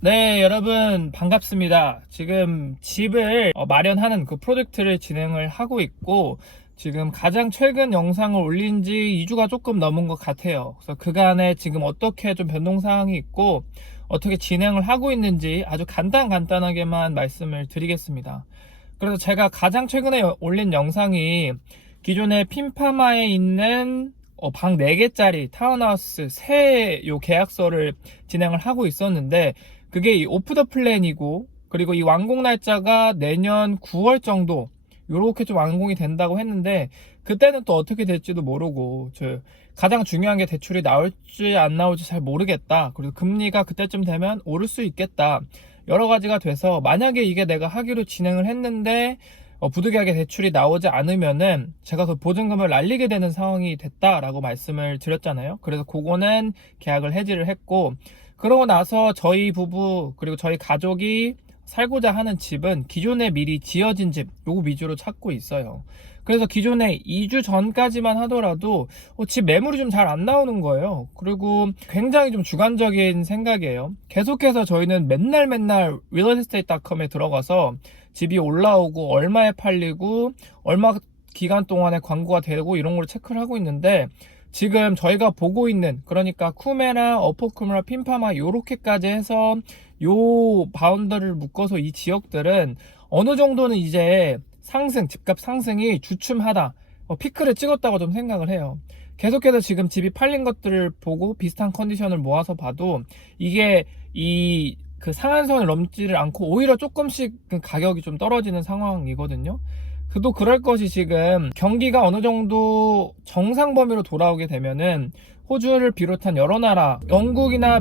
네, 여러분 반갑습니다. 지금 집을 마련하는 그 프로젝트를 진행을 하고 있고, 지금 가장 최근 영상을 올린 지 2주가 조금 넘은 것 같아요. 그래서 그간에 지금 어떻게 좀 변동사항이 있고 어떻게 진행을 하고 있는지 아주 간단하게만 말씀을 드리겠습니다. 그래서 제가 가장 최근에 올린 영상이 기존에 핀파마에 있는 방 4개짜리 타운하우스 새 계약서를 진행을 하고 있었는데, 그게 이 오프 더 플랜이고, 그리고 이 완공 날짜가 내년 9월 정도 요렇게 좀 완공이 된다고 했는데, 그때는 또 어떻게 될지도 모르고, 가장 중요한 게 대출이 나올지 안 나올지 잘 모르겠다, 그리고 금리가 그때쯤 되면 오를 수 있겠다, 여러 가지가 돼서 만약에 이게 내가 하기로 진행을 했는데 부득이하게 대출이 나오지 않으면은 제가 그 보증금을 날리게 되는 상황이 됐다라고 말씀을 드렸잖아요. 그래서 그거는 계약을 해지를 했고, 그러고 나서 저희 부부 그리고 저희 가족이 살고자 하는 집은 기존에 미리 지어진 집 요거 위주로 찾고 있어요. 그래서 기존에 2주 전까지만 하더라도 집 매물이 좀 잘 안 나오는 거예요. 그리고 굉장히 좀 주관적인 생각이에요. 계속해서 저희는 맨날 realestate.com에 들어가서 집이 올라오고 얼마에 팔리고 얼마 기간 동안에 광고가 되고 이런 걸 체크를 하고 있는데, 지금 저희가 보고 있는, 그러니까 쿠메나 어퍼쿠메나 핀파마 요렇게까지 해서 요 바운더를 묶어서 이 지역들은 어느 정도는 이제 집값 상승이 주춤하다, 피크를 찍었다고 좀 생각을 해요. 계속해서 지금 집이 팔린 것들을 보고 비슷한 컨디션을 모아서 봐도 이게 그 상한선을 넘지를 않고 오히려 조금씩 가격이 좀 떨어지는 상황이거든요. 그도 그럴 것이, 지금 경기가 어느 정도 정상 범위로 돌아오게 되면은 호주를 비롯한 여러 나라, 영국이나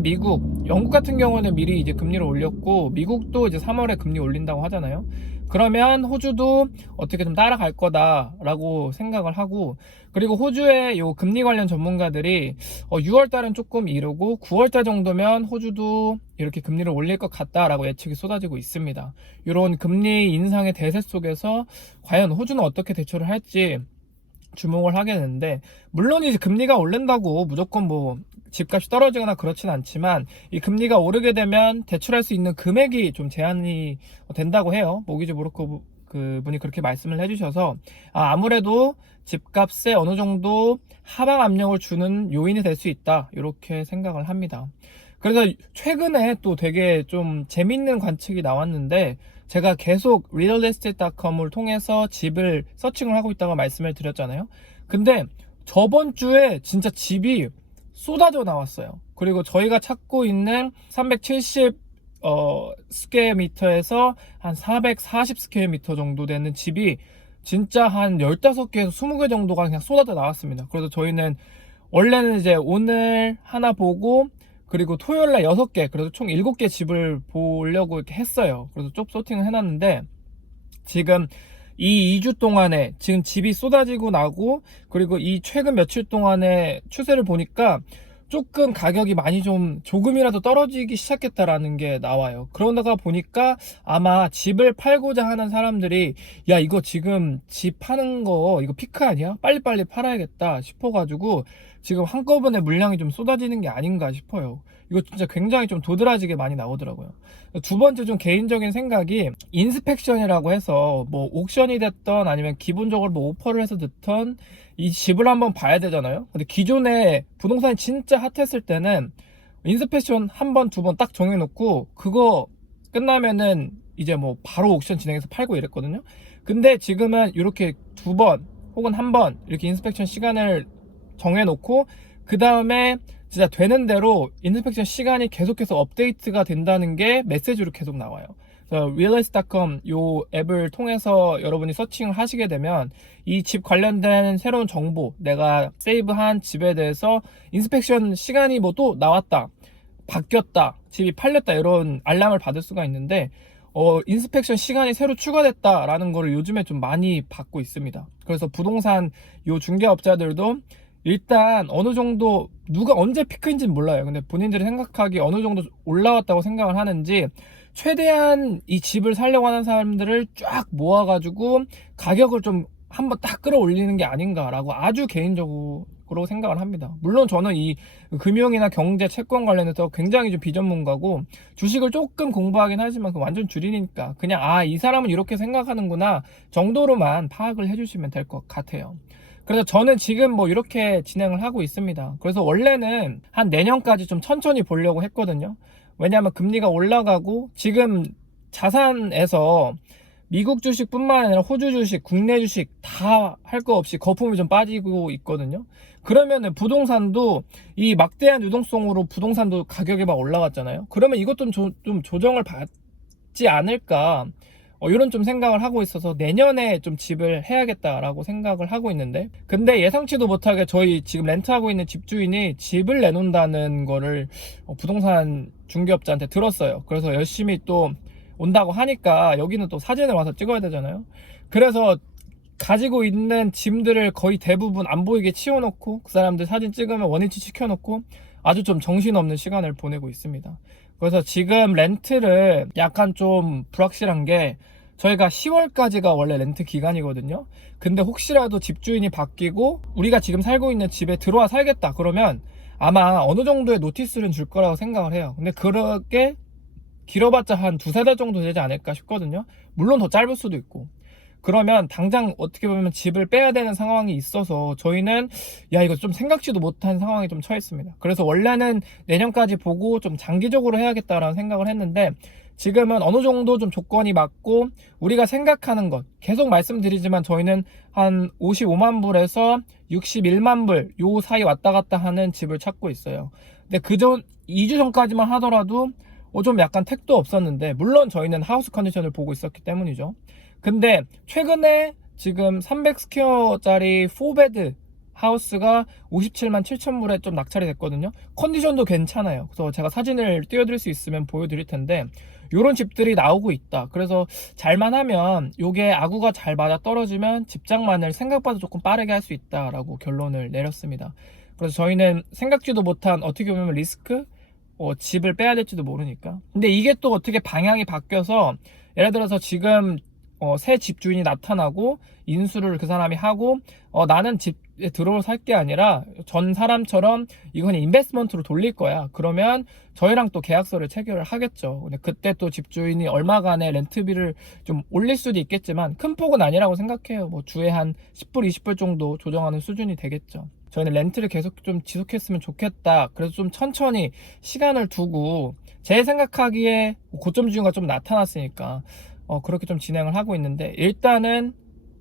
영국 같은 경우는 미리 이제 금리를 올렸고, 미국도 이제 3월에 금리 올린다고 하잖아요. 그러면 호주도 어떻게 좀 따라갈 거다라고 생각을 하고, 그리고 호주의 요 금리 관련 전문가들이 6월 달은 조금 이르고 9월 달 정도면 호주도 이렇게 금리를 올릴 것 같다라고 예측이 쏟아지고 있습니다. 이런 금리 인상의 대세 속에서 과연 호주는 어떻게 대처를 할지 주목을 하게 되는데, 물론 이제 금리가 오른다고 무조건 뭐 집값이 떨어지거나 그렇진 않지만, 이 금리가 오르게 되면 대출할 수 있는 금액이 좀 제한이 된다고 해요. 모기지 브로커 그분이 그렇게 말씀을 해주셔서, 아무래도 집값에 어느 정도 하방 압력을 주는 요인이 될 수 있다, 이렇게 생각을 합니다. 그래서 최근에 또 되게 좀 재밌는 관측이 나왔는데, 제가 계속 realestate.com을 통해서 집을 서칭을 하고 있다고 말씀을 드렸잖아요. 근데 저번 주에 진짜 집이 쏟아져 나왔어요. 그리고 저희가 찾고 있는 370 스퀘어 미터에서 한 440 스퀘어 미터 정도 되는 집이 진짜 한 15개에서 20개 정도가 그냥 쏟아져 나왔습니다. 그래서 저희는 원래는 이제 오늘 하나 보고, 그리고 토요일날 6개, 그래서 총 7개 집을 보려고 이렇게 했어요. 그래서 쪽 소팅을 해놨는데, 지금 이 2주 동안에 지금 집이 쏟아지고 나고, 그리고 이 최근 며칠 동안의 추세를 보니까 조금 가격이 많이 조금이라도 떨어지기 시작했다라는 게 나와요. 그러다가 보니까 아마 집을 팔고자 하는 사람들이, 야, 이거 지금 집 파는 거 이거 피크 아니야? 빨리빨리 팔아야겠다 싶어가지고 지금 한꺼번에 물량이 좀 쏟아지는 게 아닌가 싶어요. 이거 진짜 굉장히 좀 도드라지게 많이 나오더라고요. 두 번째, 좀 개인적인 생각이, 인스펙션이라고 해서 뭐 옥션이 됐던 아니면 기본적으로 뭐 오퍼를 해서 듣던 이 집을 한번 봐야 되잖아요. 근데 기존에 부동산이 진짜 핫했을 때는 인스펙션 한 번, 두 번 딱 정해놓고 그거 끝나면은 이제 뭐 바로 옥션 진행해서 팔고 이랬거든요. 근데 지금은 이렇게 두 번 혹은 한 번 이렇게 인스펙션 시간을 정해놓고, 그 다음에 진짜 되는 대로 인스펙션 시간이 계속해서 업데이트가 된다는 게 메시지로 계속 나와요. realestate.com 요 앱을 통해서 여러분이 서칭을 하시게 되면 이 집 관련된 새로운 정보, 내가 세이브한 집에 대해서 인스펙션 시간이 뭐 또 나왔다, 바뀌었다, 집이 팔렸다, 이런 알람을 받을 수가 있는데, 인스펙션 시간이 새로 추가됐다라는 거를 요즘에 좀 많이 받고 있습니다. 그래서 부동산 요 중개업자들도 일단 어느 정도, 누가 언제 피크인지는 몰라요. 근데 본인들이 생각하기에 어느 정도 올라왔다고 생각을 하는지, 최대한 이 집을 살려고 하는 사람들을 쫙 모아가지고 가격을 좀 한번 딱 끌어올리는 게 아닌가라고 아주 개인적으로 그러고 생각을 합니다. 물론 저는 이 금융이나 경제, 채권 관련해서 굉장히 좀 비전문가고 주식을 조금 공부하긴 하지만 그 완전 줄이니까 그냥 이 사람은 이렇게 생각하는구나 정도로만 파악을 해주시면 될 것 같아요. 그래서 저는 지금 뭐 이렇게 진행을 하고 있습니다. 그래서 원래는 한 내년까지 좀 천천히 보려고 했거든요. 왜냐하면 금리가 올라가고 지금 자산에서 미국 주식뿐만 아니라 호주 주식, 국내 주식 다 할 거 없이 거품이 좀 빠지고 있거든요. 그러면은 부동산도 이 막대한 유동성으로 부동산도 가격이 막 올라갔잖아요. 그러면 이것도 좀 조정을 받지 않을까, 이런 좀 생각을 하고 있어서 내년에 좀 집을 해야겠다라고 생각을 하고 있는데, 근데 예상치도 못하게 저희 지금 렌트하고 있는 집주인이 집을 내놓는다는 거를 부동산 중개업자한테 들었어요. 그래서 열심히 또 온다고 하니까 여기는 또 사진을 와서 찍어야 되잖아요. 그래서 가지고 있는 짐들을 거의 대부분 안 보이게 치워놓고 그 사람들 사진 찍으면 원위치 시켜놓고 아주 좀 정신없는 시간을 보내고 있습니다. 그래서 지금 렌트를 약간 좀 불확실한 게, 저희가 10월까지가 원래 렌트 기간이거든요. 근데 혹시라도 집주인이 바뀌고 우리가 지금 살고 있는 집에 들어와 살겠다 그러면 아마 어느 정도의 노티스는 줄 거라고 생각을 해요. 근데 그렇게 길어봤자 한 두세 달 정도 되지 않을까 싶거든요. 물론 더 짧을 수도 있고. 그러면 당장 어떻게 보면 집을 빼야 되는 상황이 있어서 저희는 이거 좀 생각지도 못한 상황에 좀 처했습니다. 그래서 원래는 내년까지 보고 좀 장기적으로 해야겠다라는 생각을 했는데, 지금은 어느 정도 좀 조건이 맞고 우리가 생각하는 것, 계속 말씀드리지만 저희는 한 55만 불에서 61만 불 요 사이 왔다 갔다 하는 집을 찾고 있어요. 근데 그전 2주 전까지만 하더라도 좀 약간 택도 없었는데, 물론 저희는 하우스 컨디션을 보고 있었기 때문이죠. 근데 최근에 지금 300스퀘어짜리 4베드 하우스가 57만 7천 불에 좀 낙찰이 됐거든요. 컨디션도 괜찮아요. 그래서 제가 사진을 띄워드릴 수 있으면 보여드릴 텐데, 요런 집들이 나오고 있다. 그래서 잘만 하면 요게 아구가 잘 맞아 떨어지면 집장만을 생각보다 조금 빠르게 할 수 있다라고 결론을 내렸습니다. 그래서 저희는 생각지도 못한, 어떻게 보면 리스크, 집을 빼야 될지도 모르니까. 근데 이게 또 어떻게 방향이 바뀌어서, 예를 들어서 지금 새 집주인이 나타나고 인수를 그 사람이 하고 나는 집에 들어올 살 게 아니라 전 사람처럼 이건 인베스트먼트로 돌릴 거야. 그러면 저희랑 또 계약서를 체결을 하겠죠. 근데 그때 또 집주인이 얼마간의 렌트비를 좀 올릴 수도 있겠지만 큰 폭은 아니라고 생각해요. 뭐 주에 한 10불, 20불 정도 조정하는 수준이 되겠죠. 저희는 렌트를 계속 좀 지속했으면 좋겠다. 그래서 좀 천천히 시간을 두고, 제 생각하기에 고점 주유가 좀 나타났으니까 그렇게 좀 진행을 하고 있는데, 일단은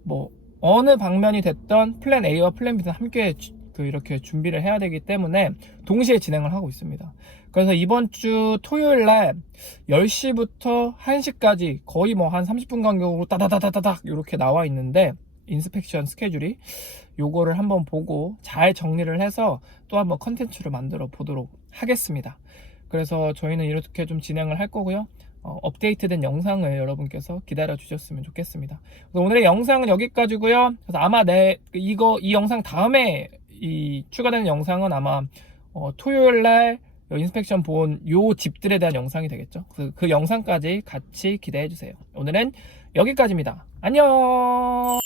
뭐 어느 방면이 됐던 플랜 A와 플랜 B는 함께 이렇게 준비를 해야 되기 때문에 동시에 진행을 하고 있습니다. 그래서 이번 주 토요일 날 10시부터 1시까지 거의 뭐 한 30분 간격으로 따다다다닥 이렇게 나와 있는데, 인스펙션 스케줄이 요거를 한번 보고 잘 정리를 해서 또 한번 컨텐츠를 만들어 보도록 하겠습니다. 그래서 저희는 이렇게 좀 진행을 할 거고요. 업데이트된 영상을 여러분께서 기다려 주셨으면 좋겠습니다. 오늘의 영상은 여기까지고요. 그래서 아마 이 영상 다음에 추가되는 영상은 아마 토요일날 인스펙션 본 요 집들에 대한 영상이 되겠죠. 그 영상까지 같이 기대해 주세요. 오늘은 여기까지입니다. 안녕.